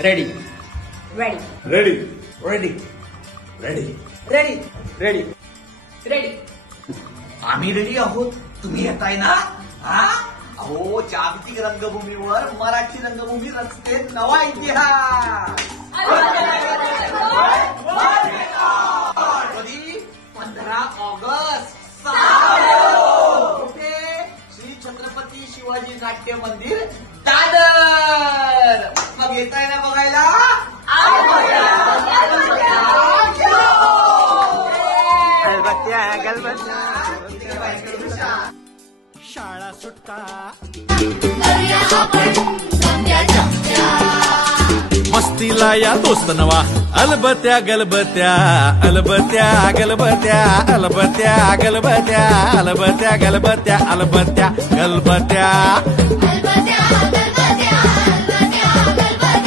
Ready ready ready ready ready ready ready ready. आम्ही ready आहोत. तुम्ही येताय ना? हा? अहो, जागतिक रंगभूमीवर मराठी रंगभूमी रचते नवा इतिहास. कधी 15 ऑगस्ट. कुठे? श्री छत्रपती शिवाजी नाट्य मंदिर, दादर. मग येताय ना बघायला? शाळा सुटता मस्तीला या दोस्त नवा अलबत्या गलबत्या अलबत्या गलबत्या अलबत्या गलबत्या अलबत्या गलबत्या अलबत्या गलबत्या.